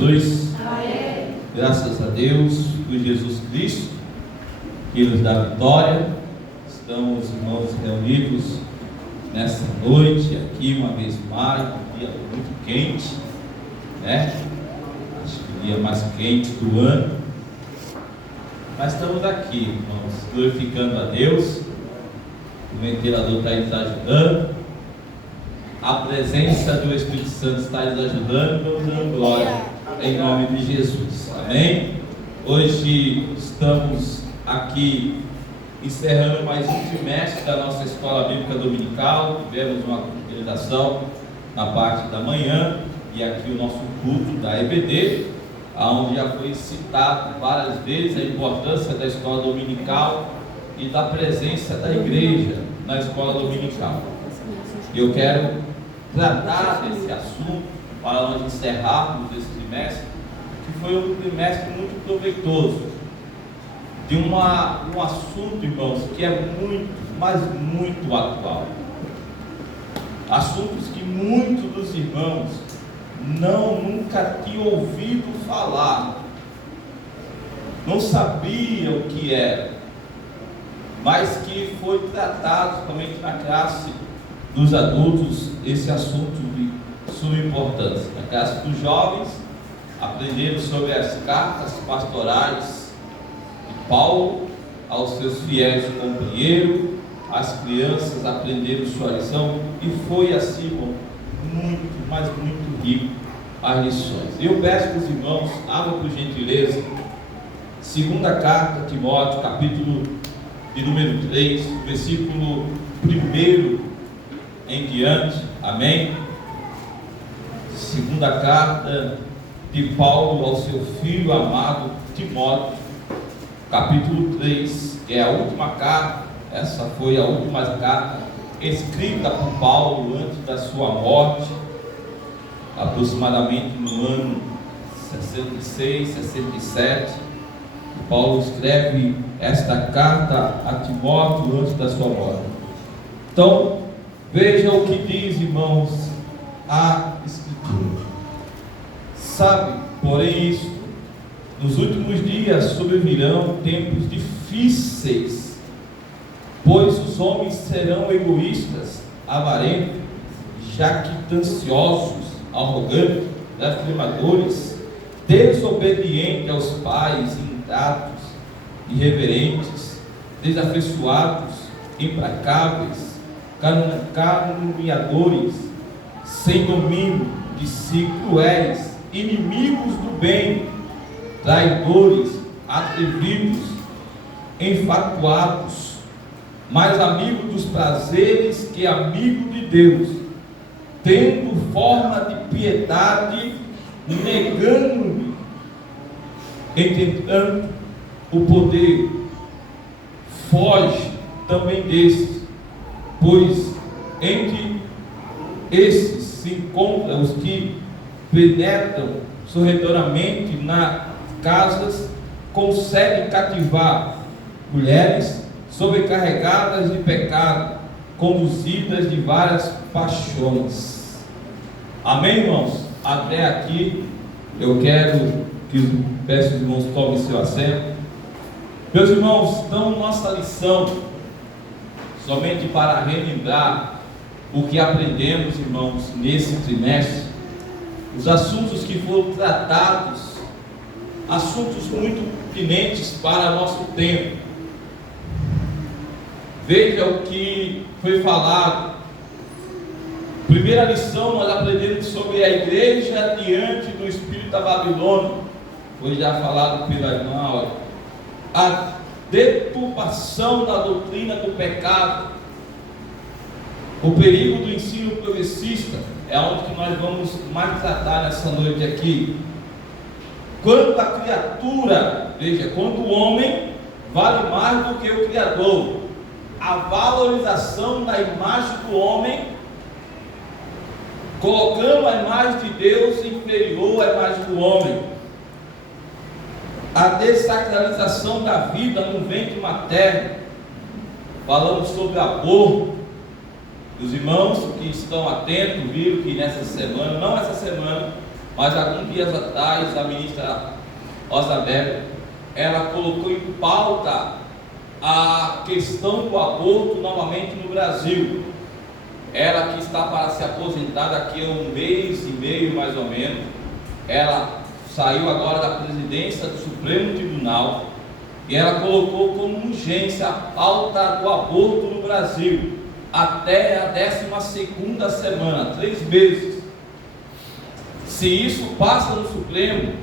Jesus? Amém. Graças a Deus por Jesus Cristo, que nos dá vitória. Estamos, irmãos, reunidos nesta noite aqui uma vez mais, um dia muito quente, né? Acho que o dia mais quente do ano. Mas estamos aqui, irmãos, glorificando a Deus. O ventilador está nos ajudando. A presença do Espírito Santo está nos ajudando, nos dando glória em nome de Jesus. Amém? Hoje estamos aqui encerrando mais um trimestre da nossa escola bíblica dominical. Tivemos uma confraternização na parte da manhã e aqui o nosso culto da EBD, onde já foi citado várias vezes a importância da escola dominical e da presença da igreja na escola dominical. Eu quero tratar desse assunto para nós encerrarmos esse trimestre, que foi um trimestre muito proveitoso, de um assunto, irmãos, que é muito, mas muito atual. Assuntos que muitos dos irmãos nunca tinham ouvido falar, não sabiam o que era, mas que foi tratado somente na classe dos adultos, esse assunto de suma importância. Na classe dos jovens, aprenderam sobre as cartas pastorais de Paulo aos seus fiéis companheiros. As crianças aprenderam sua lição e foi assim, irmão, muito, mas muito rico as lições. Eu peço para os irmãos, abram por gentileza, segunda carta a Timóteo, capítulo de número 3, versículo 1 em diante. Amém? Segunda carta de Paulo ao seu filho amado Timóteo, capítulo 3, que é a última carta. Essa foi a última carta escrita por Paulo antes da sua morte, aproximadamente no ano 66, 67. Paulo escreve esta carta a Timóteo antes da sua morte. Então, veja o que diz, irmãos, a Escritura. Sabe, porém, isto: nos últimos dias sobrevirão tempos difíceis, pois os homens serão egoístas, avarentos, jactanciosos, arrogantes, blasfemadores, desobedientes aos pais, ingratos, irreverentes, desafeiçoados, implacáveis, caluniadores, sem domínio de si, cruéis, inimigos do bem, traidores, atrevidos, enfatuados, mais amigos dos prazeres que amigo de Deus, tendo forma de piedade, negando-lhe, entretanto, o poder. Foge também desses, pois entre esses se encontram os que penetram sorrateiramente nas casas, conseguem cativar mulheres sobrecarregadas de pecado, conduzidas de várias paixões. Amém, irmãos? Até aqui eu quero que peço os irmãos tomem seu assento. Meus irmãos, então nossa lição, somente para relembrar o que aprendemos, irmãos, nesse trimestre, os assuntos que foram tratados, assuntos muito pertinentes para nosso tempo. Veja o que foi falado. Primeira lição, nós aprendemos sobre a igreja diante do espírito da Babilônia. Foi já falado pela irmã Aura. A deturpação da doutrina do pecado, o perigo do ensino progressista, é algo que nós vamos mais tratar nessa noite aqui. Quando a criatura, veja, quando o homem vale mais do que o Criador, a valorização da imagem do homem, colocando a imagem de Deus inferior à imagem do homem, a desacralização da vida no ventre materno. Falamos sobre aborto. Os irmãos que estão atentos viram que nessa semana, não essa semana, mas alguns dias atrás a ministra Osabel, ela colocou em pauta a questão do aborto novamente no Brasil. Ela que está para se aposentar daqui a 1 mês e meio mais ou menos, ela saiu agora da presidência do Supremo Tribunal e ela colocou como urgência a pauta do aborto no Brasil até a 12ª semana, 3 meses. Se isso passa no Supremo,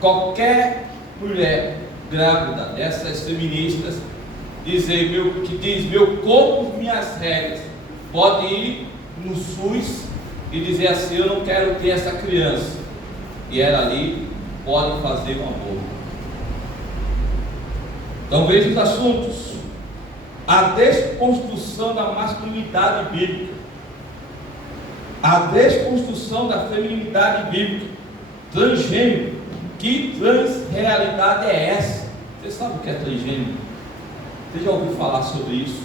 qualquer mulher grávida dessas feministas que diz meu corpo, minhas regras, pode ir no SUS e dizer assim: eu não quero ter essa criança, e ela ali pode fazer um aborto. Então veja os assuntos: a desconstrução da masculinidade bíblica, a desconstrução da feminilidade bíblica, transgênero. Que transrealidade é essa? Você sabe o que é transgênero? Você já ouviu falar sobre isso?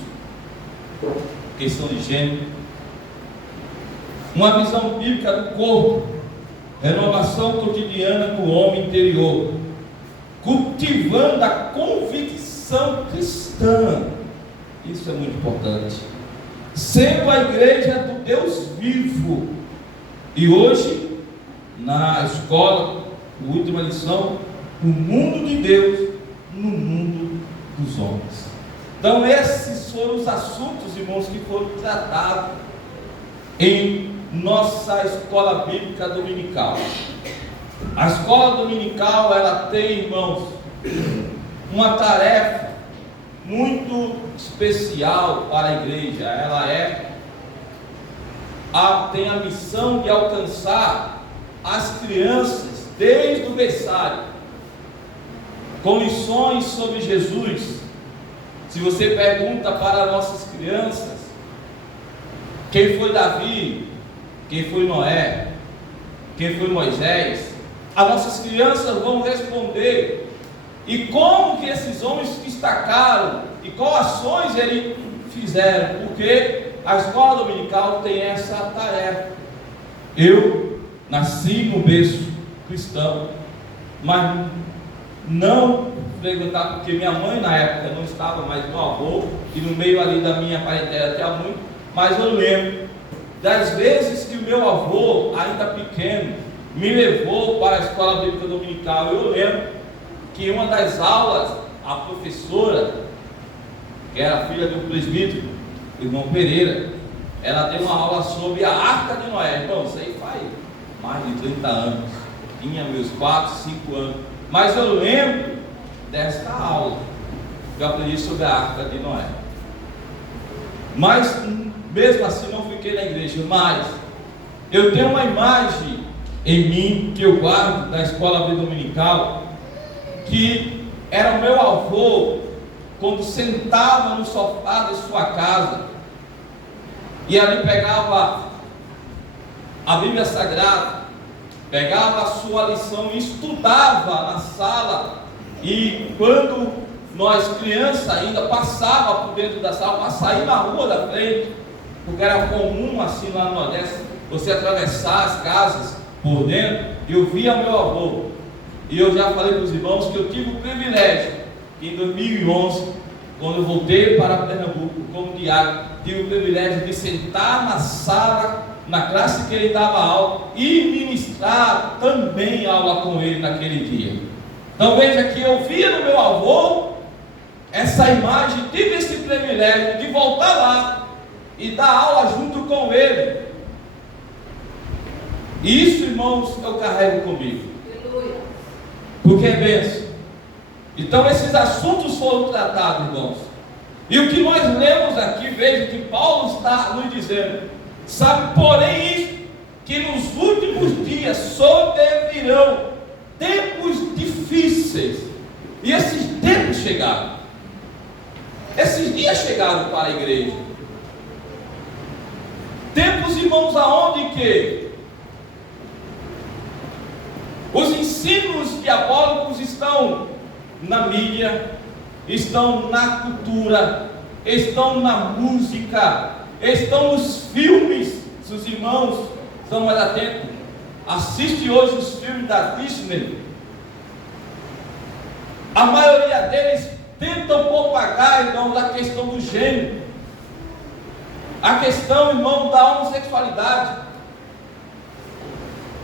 Questão de gênero. Uma visão bíblica do corpo, renovação cotidiana do homem interior, cultivando a convicção cristã. Isso é muito importante. Sendo a igreja do Deus vivo. E hoje, na escola, a última lição: o mundo de Deus no mundo dos homens. Então esses foram os assuntos, irmãos, que foram tratados em nossa escola bíblica dominical. A escola dominical, ela tem, irmãos, uma tarefa muito especial para a igreja. Ela tem a missão de alcançar as crianças desde o berçário, com lições sobre Jesus. Se você pergunta para nossas crianças quem foi Davi, quem foi Noé, quem foi Moisés, as nossas crianças vão responder. E como que esses homens se destacaram e quais ações eles fizeram, porque a escola dominical tem essa tarefa. Eu nasci no berço cristão, mas não frequentar, porque minha mãe na época não estava, mas meu avô, e no meio ali da minha parentela tinha muito, mas eu lembro das vezes que o meu avô, ainda pequeno, me levou para a escola bíblica dominical. Eu lembro que em uma das aulas, a professora, que era filha do presbítero, o irmão Pereira, ela deu uma aula sobre a Arca de Noé. Irmão, isso aí faz mais de 30 anos, tinha meus 4, 5 anos, mas eu lembro desta aula, que eu aprendi sobre a Arca de Noé. Mas, mesmo assim, não fiquei na igreja. Mas, eu tenho uma imagem em mim, que eu guardo da escola bíblica dominical, que era o meu avô, quando sentava no sofá de sua casa, e ali pegava a Bíblia Sagrada, pegava a sua lição e estudava na sala. E quando nós crianças ainda passava por dentro da sala para sair na rua da frente, porque era comum assim lá no Nordeste você atravessar as casas por dentro, eu via meu avô. E eu já falei para os irmãos que eu tive o privilégio, em 2011, quando eu voltei para Pernambuco como diácono, tive o privilégio de sentar na sala, na classe que ele dava aula, e ministrar também aula com ele naquele dia. Então veja que eu via no meu avô essa imagem, tive esse privilégio de voltar lá e dar aula junto com ele. Isso, irmãos, eu carrego comigo, porque é bênção. Então esses assuntos foram tratados, irmãos. E o que nós lemos aqui, veja que Paulo está nos dizendo: sabe, porém, isso, que nos últimos dias sobrevirão tempos difíceis. E esses tempos chegaram. Esses dias chegaram para a igreja. Tempos, irmãos, aonde que os ensinos diabólicos estão na mídia, estão na cultura, estão na música, estão nos filmes. Se os irmãos estão mais atentos, assiste hoje os filmes da Disney, a maioria deles tentam propagar, irmão, da questão do gênero, a questão, irmão, da homossexualidade,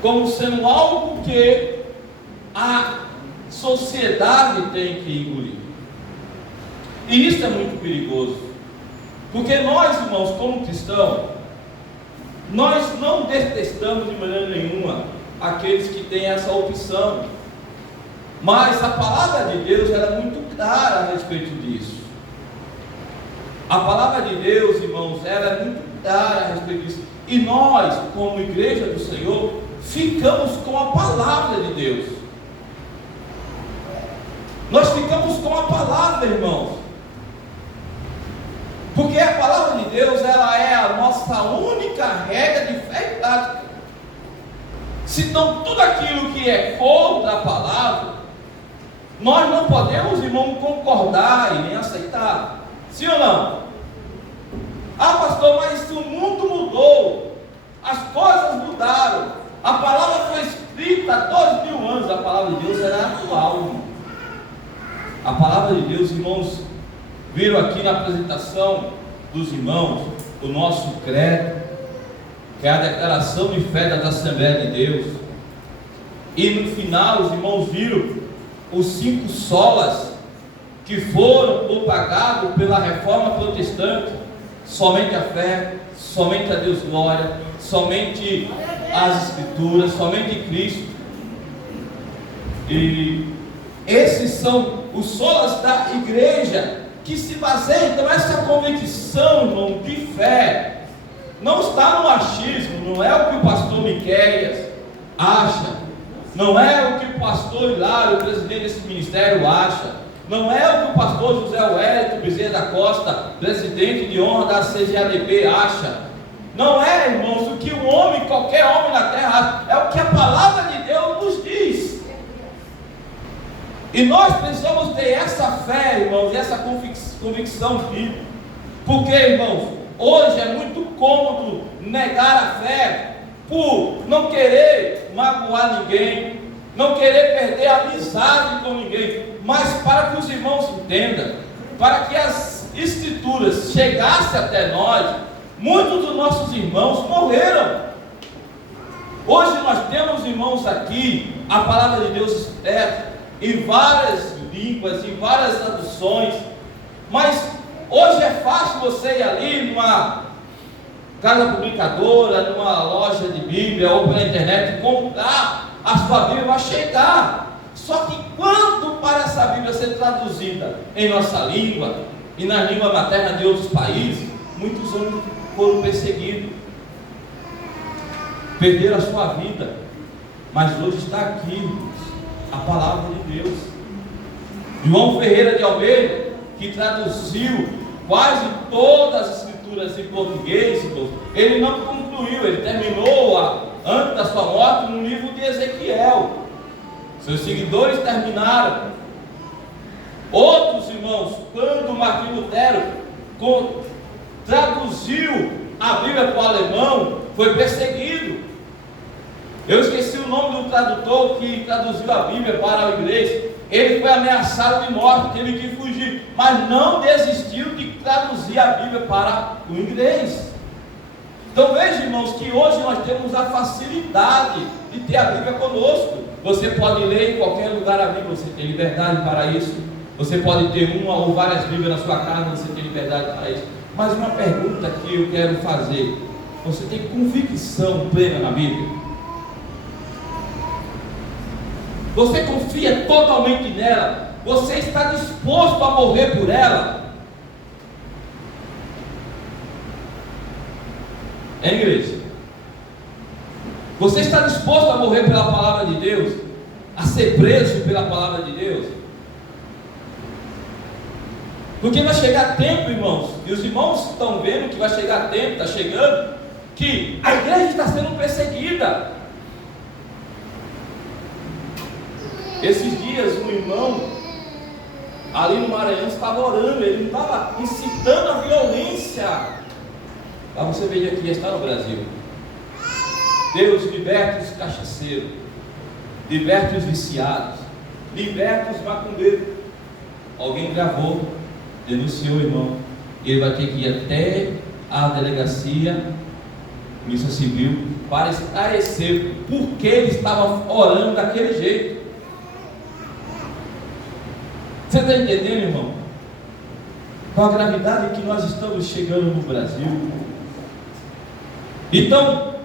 como sendo algo que a sociedade tem que engolir. E isso é muito perigoso, porque nós, irmãos, como cristãos, nós não detestamos de maneira nenhuma aqueles que têm essa opção, mas a palavra de Deus ela é muito clara a respeito disso. A palavra de Deus, irmãos, ela é muito clara a respeito disso. E nós, como igreja do Senhor, ficamos com a palavra de Deus. Nós ficamos com a palavra, irmãos, porque a palavra de Deus ela é a nossa única regra de fé e prática. Então tudo aquilo que é contra a palavra, nós não podemos, irmão, concordar e nem aceitar. Sim ou não? Ah, pastor, mas o mundo mudou, as coisas mudaram, a palavra foi escrita há 2000 anos, a palavra de Deus era atual, irmão. A palavra de Deus, irmãos, viram aqui na apresentação dos irmãos o nosso credo, que é a declaração de fé da Assembleia de Deus, e no final os irmãos viram os 5 solas que foram propagados pela reforma protestante: somente a fé, somente a Deus glória, somente as Escrituras, somente Cristo. E esses são os solas da igreja que se baseia. Então essa convicção, irmão, de fé não está no achismo, não é o que o pastor Miqueias acha, não é o que o pastor Hilário, o presidente desse ministério, acha, não é o que o pastor José Wellington Bezerra da Costa, presidente de honra da CGADP, acha, não é, irmãos, o que um homem, qualquer homem na terra acha, é o que a palavra de Deus nos diz. E nós precisamos ter essa fé, irmãos, e essa convicção bíblica, porque, irmãos, hoje é muito cômodo negar a fé por não querer magoar ninguém, não querer perder a amizade com ninguém, mas para que os irmãos entendam, para que as Escrituras chegassem até nós, muitos dos nossos irmãos morreram. Hoje nós temos, irmãos, aqui a palavra de Deus expressa em várias línguas, em várias traduções, mas hoje é fácil você ir ali numa casa publicadora, numa loja de Bíblia ou pela internet, comprar a sua Bíblia, vai chegar. Só que quando para essa Bíblia ser traduzida em nossa língua e na língua materna de outros países, muitos homens foram perseguidos, perderam a sua vida, mas hoje está aqui a palavra de Deus. João Ferreira de Almeida, que traduziu quase todas as Escrituras em português, ele não concluiu, ele terminou antes da sua morte no livro de Ezequiel. Seus seguidores terminaram. Outros irmãos, quando Martim Lutero traduziu a Bíblia para o alemão, foi perseguido. Eu esqueci o nome do tradutor que traduziu a Bíblia para o inglês. Ele foi ameaçado de morte, teve que fugir, mas não desistiu de traduzir a Bíblia para o inglês. Então veja, irmãos, que hoje nós temos a facilidade de ter a Bíblia conosco. Você pode ler em qualquer lugar a Bíblia, você tem liberdade para isso. Você pode ter uma ou várias Bíblias na sua casa, você tem liberdade para isso. Mas uma pergunta que eu quero fazer: você tem convicção plena na Bíblia? Você confia totalmente nela? Você está disposto a morrer por ela? É, igreja? Você está disposto a morrer pela palavra de Deus? A ser preso pela palavra de Deus? Porque vai chegar tempo, irmãos, e os irmãos estão vendo que vai chegar tempo, está chegando, que a igreja está sendo perseguida. Esses dias um irmão ali no Maranhão estava orando, ele estava incitando a violência. Para você ver que já está no Brasil. Deus liberta os cachaceiros, liberta os viciados, liberta os macumbeiros. Alguém gravou, denunciou o irmão, ele vai ter que ir até a delegacia, Polícia Civil, para esclarecer por que ele estava orando daquele jeito. Você está entendendo, irmão? Com a gravidade que nós estamos chegando no Brasil. Então,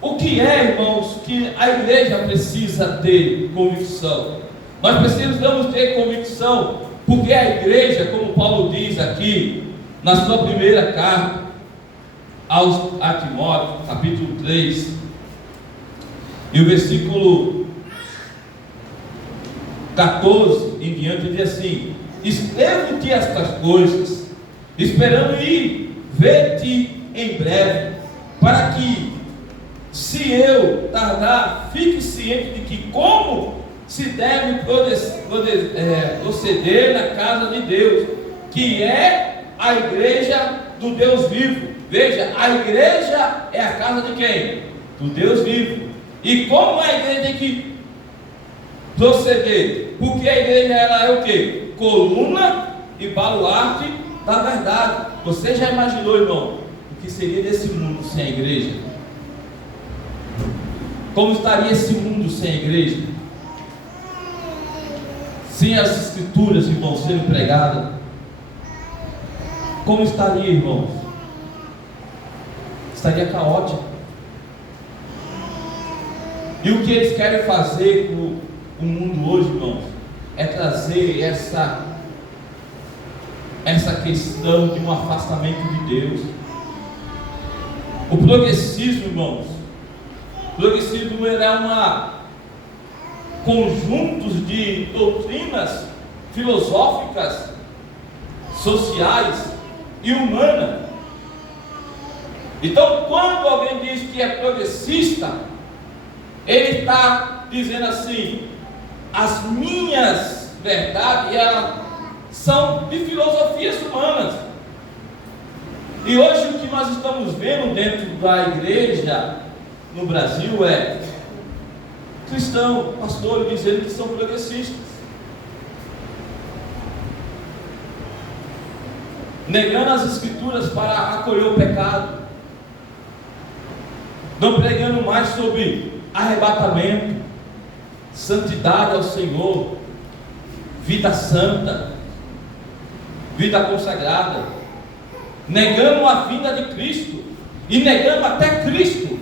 o que é, irmãos, que a igreja precisa ter convicção? Nós precisamos ter convicção, porque a igreja, como Paulo diz aqui, na sua primeira carta a Timóteo, capítulo 3, e o versículo 14 em diante, diz assim: escrevo-te estas coisas, esperando ir ver-te em breve, para que, se eu tardar, fique ciente de que como se deve proceder na casa de Deus, que é a igreja do Deus vivo. Veja, a igreja é a casa de quem? Do Deus vivo. E como a igreja tem que proceder? Porque a igreja, ela é o quê? Coluna e baluarte da verdade. Você já imaginou, irmão, o que seria desse mundo sem a igreja? Como estaria esse mundo sem a igreja? Sem as escrituras, irmão, sendo pregadas? Como estaria, irmãos? Estaria caótico. E o que eles querem fazer com o mundo hoje, irmãos, é trazer essa questão de um afastamento de Deus. O progressismo, irmãos, o progressismo é conjuntos de doutrinas filosóficas, sociais e humanas. Então, quando alguém diz que é progressista, ele está dizendo assim: as minhas verdades, elas são de filosofias humanas. E hoje o que nós estamos vendo dentro da igreja no Brasil é cristão, pastores dizendo que são progressistas, negando as escrituras para acolher o pecado, não pregando mais sobre arrebatamento, santidade ao Senhor, vida santa, vida consagrada, negando a vinda de Cristo e negando até Cristo.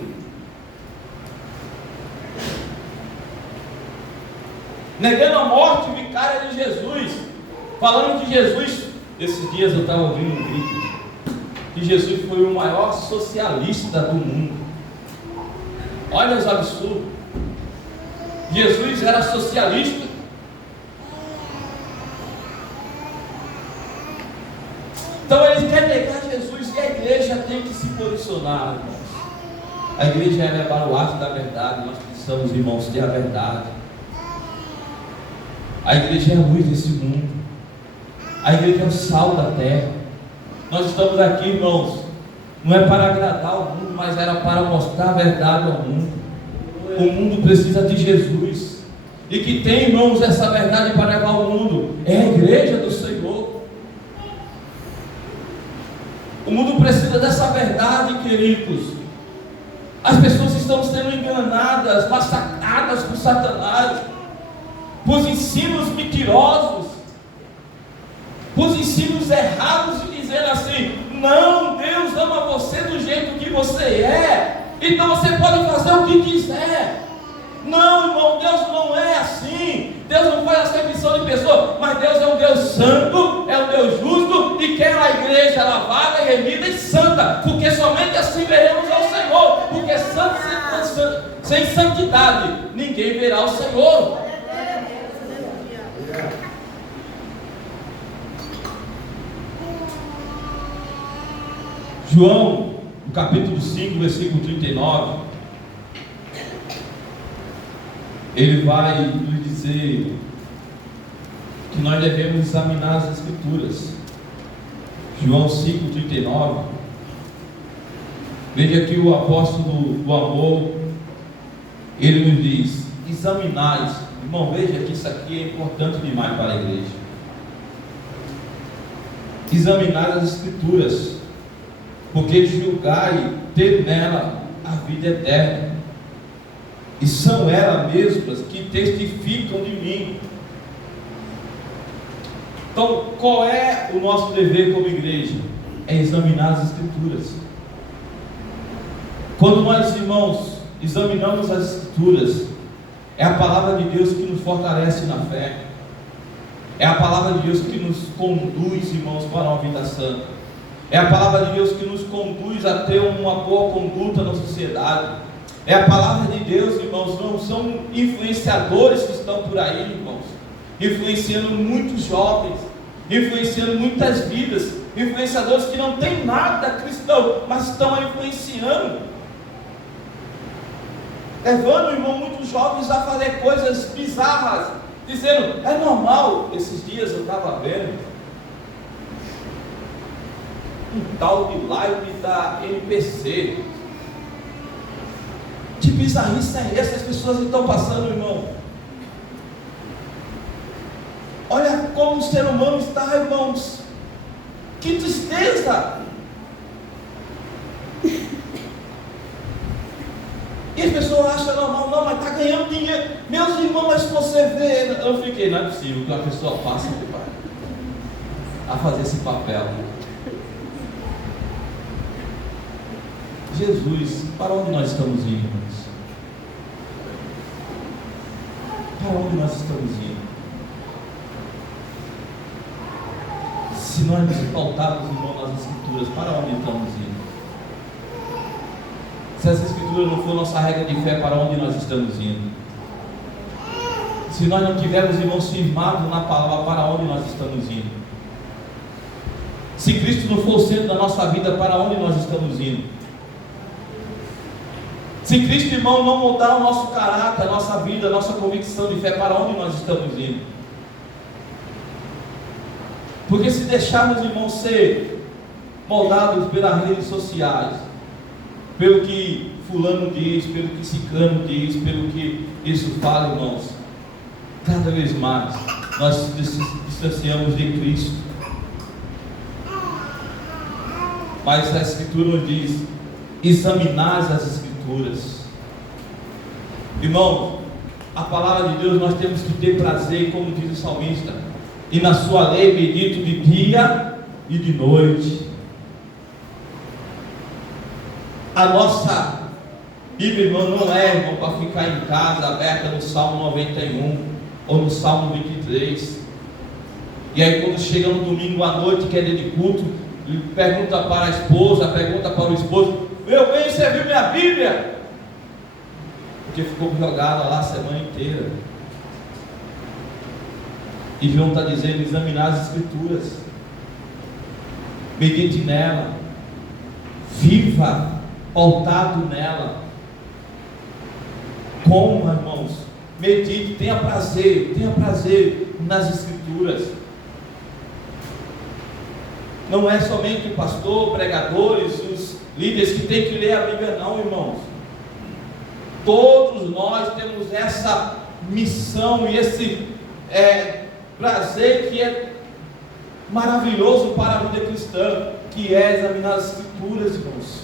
Negando a morte vicária de Jesus, falando que Jesus, esses dias eu estava ouvindo um vídeo, que Jesus foi o maior socialista do mundo. Olha os absurdos. Jesus era socialista. Então eles querem negar Jesus e a igreja tem que se posicionar, irmãos. A igreja é a baluarte da verdade. Nós precisamos, irmãos, ter a verdade. A igreja é a luz desse mundo. A igreja é o sal da terra. Nós estamos aqui, irmãos, não é para agradar o mundo, mas era para mostrar a verdade ao mundo. O mundo precisa de Jesus. E que tem, irmãos, essa verdade para levar ao mundo é a igreja do Senhor. O mundo precisa dessa verdade, queridos. As pessoas estão sendo enganadas, massacradas por Satanás, por ensinos mentirosos, por ensinos errados, e dizendo assim: não, Deus ama você do jeito que você é, então você pode fazer o que quiser. Não, irmão, Deus não é assim. Deus não faz acepção de pessoa, mas Deus é um Deus santo, é um Deus justo, e quer a igreja lavada, remida e santa, porque somente assim veremos ao Senhor, porque sem santidade ninguém verá o Senhor. João, no capítulo 5, versículo 39, ele vai nos dizer que nós devemos examinar as escrituras. João 5,39. Veja aqui o apóstolo do amor ele nos diz: examinais. Irmão, veja que isso aqui é importante demais para a igreja. Examinai as Escrituras, porque julgai ter nela a vida eterna, e são elas mesmas que testificam de mim. Então, qual é o nosso dever como igreja? É examinar as Escrituras. Quando nós, irmãos, examinamos as Escrituras, é a palavra de Deus que nos fortalece na fé, é a palavra de Deus que nos conduz, irmãos, para uma vida santa, é a palavra de Deus que nos conduz a ter uma boa conduta na sociedade, é a palavra de Deus, irmãos. Não são influenciadores que estão por aí, irmãos, influenciando muitos jovens, influenciando muitas vidas, influenciadores que não têm nada cristão, mas estão influenciando, levando, irmão, muitos jovens a fazer coisas bizarras, dizendo: é normal. Esses dias eu estava vendo um tal de live da MPC. Que bizarrice é essa? As pessoas estão passando, irmão. Olha como o ser humano está, irmãos. Que tristeza! E as pessoas acham normal, não, mas está ganhando dinheiro. Meus irmãos, mas se você vê, eu fiquei, não é possível que uma pessoa passe a fazer esse papel. Jesus, para onde nós estamos indo, irmãos? Para onde nós estamos indo? Se nós nos pautarmos, irmão, nas Escrituras, para onde estamos indo? Se essa Escritura não for nossa regra de fé, para onde nós estamos indo? Se nós não tivermos, irmãos, firmados na palavra, para onde nós estamos indo? Se Cristo não for o centro da nossa vida, para onde nós estamos indo? Se Cristo, irmão, não mudar o nosso caráter, a nossa vida, a nossa convicção de fé, para onde nós estamos indo? Porque se deixarmos, irmãos, ser moldados pelas redes sociais, pelo que fulano diz, pelo que ciclano diz, pelo que isso fala, irmãos, cada vez mais nós nos distanciamos de Cristo. Mas a Escritura nos diz: examinai as Escrituras. Irmão, a palavra de Deus nós temos que ter prazer, como diz o salmista, e na sua lei medito de dia e de noite. A nossa Bíblia, irmão, não é, irmão, para ficar em casa aberta no Salmo 91 ou no Salmo 23. E aí quando chega no domingo à noite, que é dia de culto, pergunta para a esposa, pergunta para o esposo: meu bem, você viu minha Bíblia? Porque ficou jogada lá a semana inteira. E João está dizendo: examinar as Escrituras, medite nela, viva pautado nela. Como, irmãos? Medite, tenha prazer nas Escrituras. Não é somente o pastor, pregadores, os líderes que têm que ler a Bíblia, não, irmãos. Todos nós temos essa missão e esse prazer que é maravilhoso para a vida cristã, que é examinar as Escrituras, irmãos.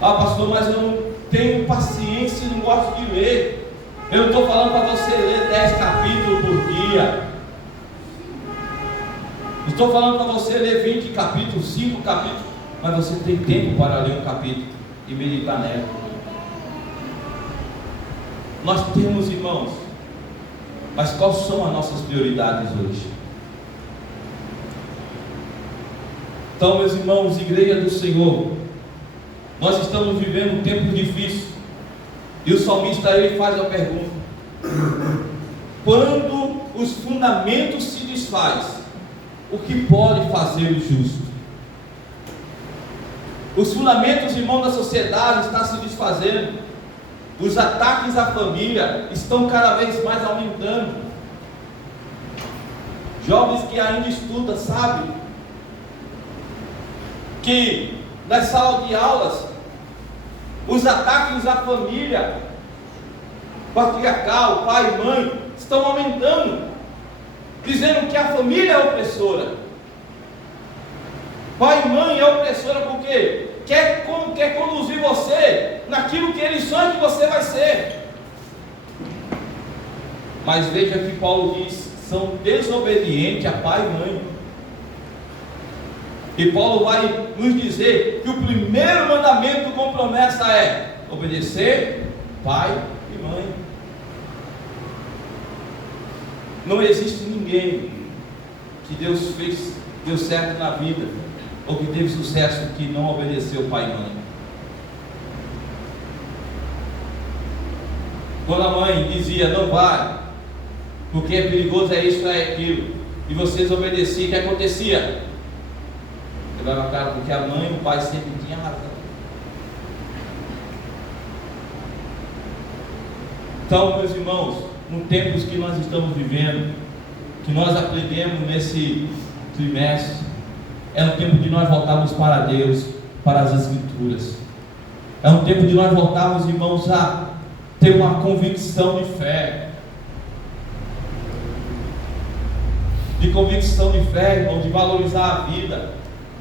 Ah, pastor, mas eu não tenho paciência e não gosto de ler. Eu não estou falando para você ler 10 capítulos por dia. Estou falando para você ler 20 capítulos, 5 capítulos, mas você tem tempo para ler um capítulo e meditar nela. Nós temos, irmãos, mas quais são as nossas prioridades hoje? Então, meus irmãos, igreja do Senhor, nós estamos vivendo um tempo difícil, e o salmista ele faz a pergunta: quando os fundamentos se desfazem, o que pode fazer o justo? Os fundamentos, irmão, da sociedade estão se desfazendo. Os ataques à família estão cada vez mais aumentando. Jovens que ainda estudam sabem que nas salas de aulas Os ataques à família patriarcal, pai e mãe, estão aumentando, dizendo que a família é opressora. Pai e mãe é opressora porque quer conduzir você naquilo que eles sonham que você vai ser. Mas veja que Paulo diz: são desobedientes a pai e mãe. E Paulo vai nos dizer que o primeiro mandamento com promessa é obedecer pai e mãe. Não existe ninguém que Deus deu certo na vida, ou que teve sucesso, que não obedeceu pai e mãe. Quando a mãe dizia: não vai, porque é perigoso, é isso, é aquilo, e vocês obedeciam, o que acontecia? Levava a cara, porque a mãe e o pai sempre tinham razão. Então, meus irmãos, no tempo que nós estamos vivendo, que nós aprendemos nesse trimestre, é um tempo de nós voltarmos para Deus, para as Escrituras. É um tempo de nós voltarmos, irmãos, a ter uma convicção de fé. De convicção de fé, irmão, de valorizar a vida,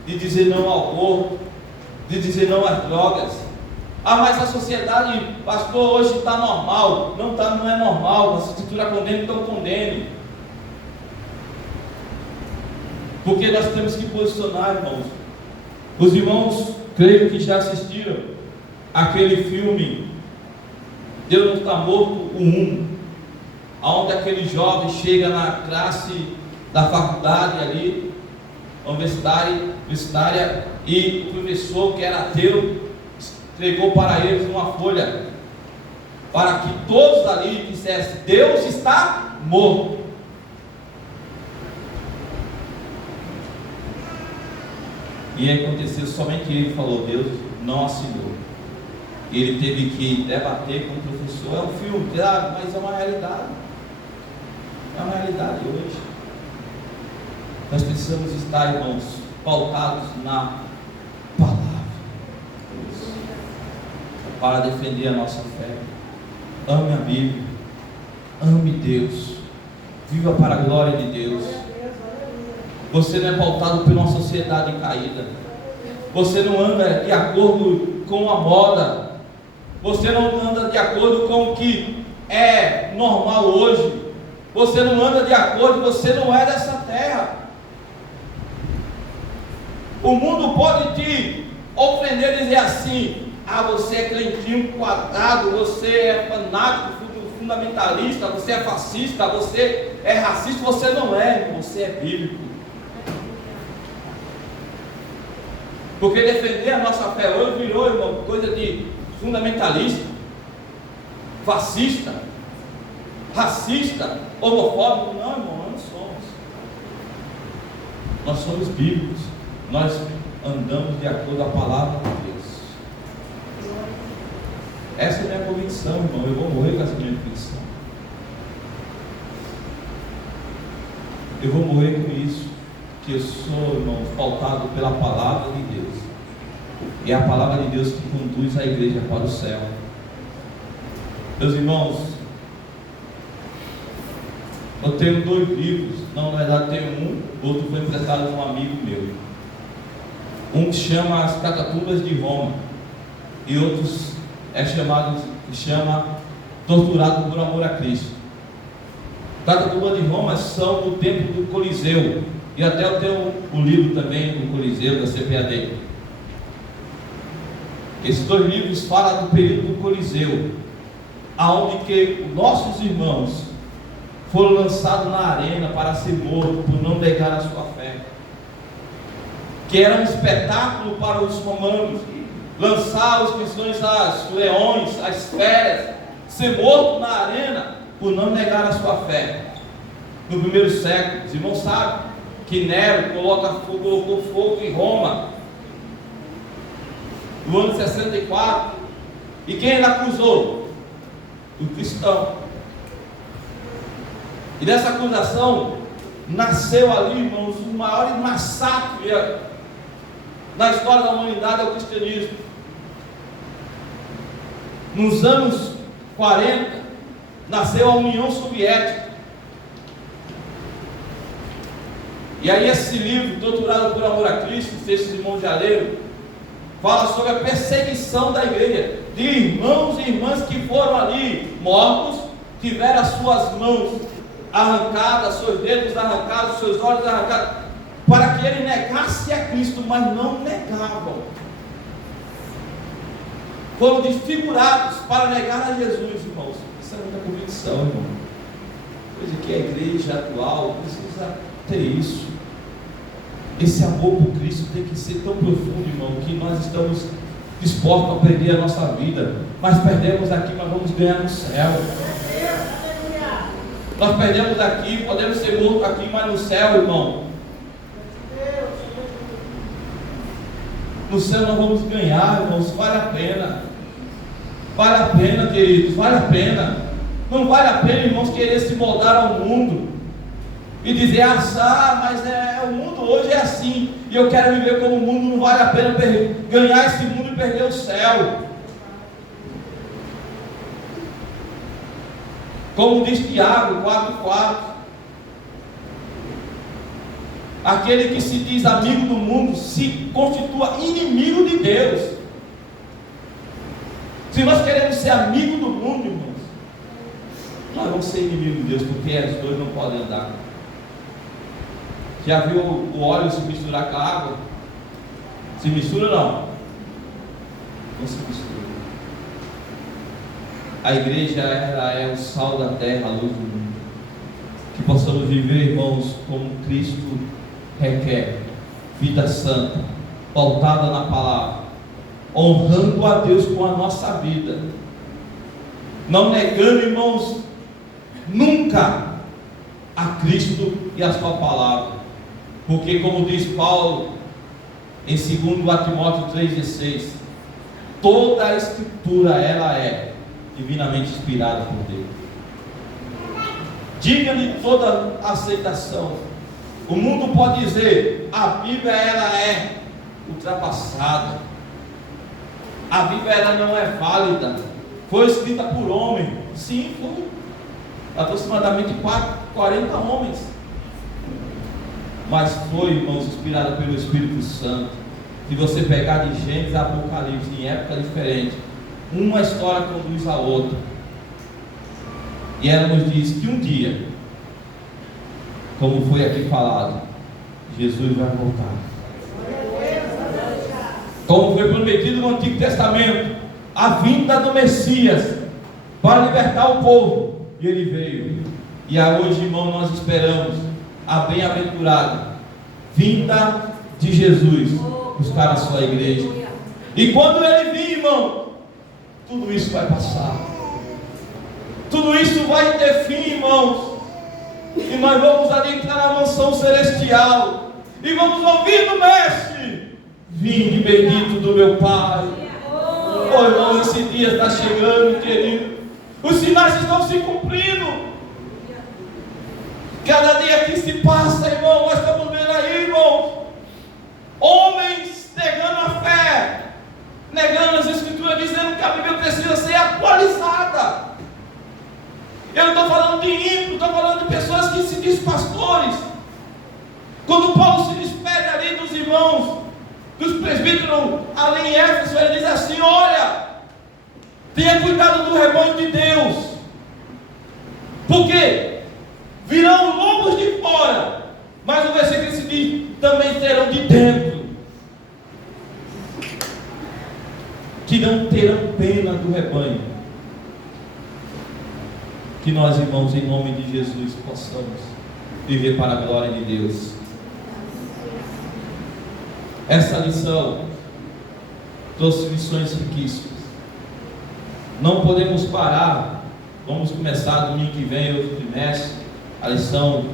de dizer não ao corpo, de dizer não às drogas. Ah, mas a sociedade, pastor, hoje está normal. Não está, não é normal. A Escritura condena, então condene. Porque nós temos que posicionar, irmãos. Os irmãos, creio que já assistiram aquele filme Deus Não Está Morto, o 1, onde aquele jovem chega na classe da faculdade ali, universitária, e o professor, que era ateu, entregou para eles uma folha, para que todos ali dissessem: Deus está morto. E aconteceu, somente ele falou, Deus não assinou. Ele teve que debater com o professor. É um filme, claro, mas é uma realidade. É uma realidade hoje. Nós precisamos estar, irmãos, pautados na palavra para defender a nossa fé. Ame a Bíblia, ame Deus, viva para a glória de Deus. Você não é pautado por uma sociedade caída. Você não anda de acordo com a moda. Você não anda de acordo com o que é normal hoje. Você não anda de acordo, você não é dessa terra. O mundo pode te ofender e dizer assim: ah, você é crentinho quadrado, você é fanático, fundamentalista, você é fascista, você é racista. Você não é, você é bíblico. Porque defender a nossa fé hoje virou, irmão, coisa de fundamentalista, fascista, racista, homofóbico. Não, irmão, nós não somos. Nós somos bíblicos. Nós andamos de acordo com a palavra de Deus. Essa é a minha convicção, irmão. Eu vou morrer com essa minha convicção. Eu vou morrer com isso. Que eu sou, irmão, pautado pela palavra de Deus. E é a palavra de Deus que conduz a igreja para o céu. Meus irmãos, eu tenho 2 livros. Não, na verdade tenho um, outro foi emprestado de um amigo meu. Um chama As Catatumbas de Roma, e outros chama Torturado por Amor a Cristo. Catatumbas de Roma são do tempo do Coliseu. E até eu tenho o livro também do Coliseu, da CPAD. Esses 2 livros falam do período do Coliseu, aonde que nossos irmãos foram lançados na arena para ser mortos por não negar a sua fé. Que era um espetáculo para os romanos, lançar os cristãos aos leões, às feras, ser morto na arena por não negar a sua fé. No primeiro século, os irmãos sabem que Nero colocou fogo em Roma no ano 64. E quem ele acusou? O cristão. E dessa acusação nasceu ali, irmãos, o maior massacre na história da humanidade, é o cristianismo. Nos anos 40, nasceu a União Soviética. E aí esse livro, Doutorado por Amor a Cristo, Textos de Irmão de Aleiro, fala sobre a perseguição da igreja, de irmãos e irmãs que foram ali mortos, tiveram as suas mãos arrancadas, seus dedos arrancados, seus olhos arrancados, para que ele negasse a Cristo, mas não negavam. Foram desfigurados para negar a Jesus, irmãos. Isso é muita convicção, irmão. Coisa que a igreja atual precisa ter isso. Esse amor por Cristo tem que ser tão profundo, irmão, que nós estamos dispostos a perder a nossa vida. Nós perdemos aqui, mas vamos ganhar no céu. Nós perdemos aqui, podemos ser mortos aqui, mas no céu, irmão, no céu nós vamos ganhar, irmãos. Vale a pena. Vale a pena, queridos, vale a pena. Não vale a pena, irmãos, querer se moldar ao mundo e dizer, mas o mundo hoje é assim, e eu quero viver como o mundo. Não vale a pena ganhar esse mundo e perder o céu. Como diz Tiago 4,4, aquele que se diz amigo do mundo se constitua inimigo de Deus. Se nós queremos ser amigo do mundo, irmãos, nós vamos ser inimigo de Deus, porque os dois não podem andar. Já viu o óleo se misturar com a água? Se mistura ou não? Não se mistura. A igreja, ela é o sal da terra, a luz do mundo. Que possamos viver, irmãos, como Cristo requer. Vida santa, pautada na palavra, honrando a Deus com a nossa vida, não negando, irmãos, nunca a Cristo e a sua palavra. Porque, como diz Paulo em 2 Timóteo 3,16, toda a escritura ela é divinamente inspirada por Deus. Diga-lhe toda aceitação. O mundo pode dizer, a Bíblia ela é ultrapassada, a Bíblia ela não é válida, foi escrita por homem. Sim, foi aproximadamente 40 homens, mas foi, irmãos, inspirada pelo Espírito Santo. Se você pegar de Gênesis a Apocalipse em época diferente, uma história conduz a outra, e ela nos diz que um dia, como foi aqui falado, Jesus vai voltar. Como foi prometido no Antigo Testamento, a vinda do Messias para libertar o povo, e ele veio. E hoje, irmão, nós esperamos a bem-aventurada vinda de Jesus buscar a sua igreja. E quando ele vir, irmão, tudo isso vai passar, tudo isso vai ter fim, irmãos, e nós vamos adentrar na mansão celestial e vamos ouvir do Mestre: vinde bendito do meu Pai. Oh, irmão, esse dia está chegando, querido. Os sinais estão se cumprindo. Cada dia que se passa, irmão, nós estamos vendo aí, irmão, homens negando a fé, negando as escrituras, dizendo que a Bíblia precisa ser atualizada. Eu não estou falando de ímpios, estou falando de pessoas que se dizem pastores. Quando Paulo se despede ali dos irmãos, dos presbíteros ali em Éfeso, ele diz assim: olha, tenha cuidado do rebanho de Deus, porque virão lobos de fora, mas o versículo se diz, também terão de dentro, que não terão pena do rebanho. Que nós, irmãos, em nome de Jesus, possamos viver para a glória de Deus. Essa lição trouxe lições riquíssimas. Não podemos parar. Vamos começar domingo que vem, outro trimestre. A lição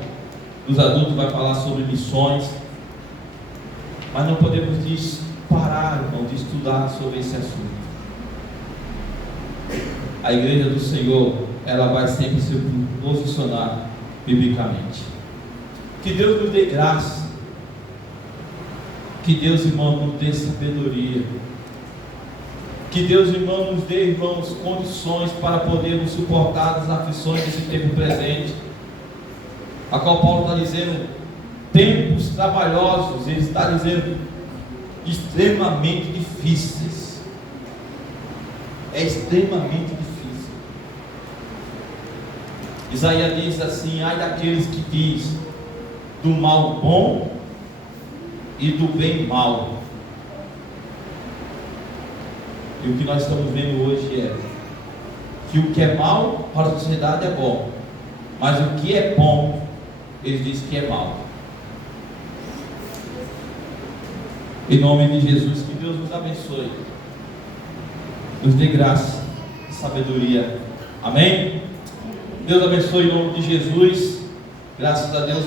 dos adultos vai falar sobre missões. Mas não podemos parar, irmão, de estudar sobre esse assunto. A igreja do Senhor, ela vai sempre se posicionar biblicamente. Que Deus nos dê graça. Que Deus, irmão, nos dê sabedoria. Que Que Deus, irmão, nos dê, irmãos, condições para podermos suportar as aflições desse tempo presente, a qual Paulo está dizendo, tempos trabalhosos, ele está dizendo, extremamente difíceis. É extremamente difícil. Isaías diz assim: ai daqueles que diz do mal bom e do bem mal. E o que nós estamos vendo hoje é que o que é mal para a sociedade é bom, mas o que é bom, eles dizem que é mal. Em nome de Jesus, que Deus nos abençoe, nos dê graça e sabedoria. Amém? Deus abençoe em nome de Jesus. Graças a Deus.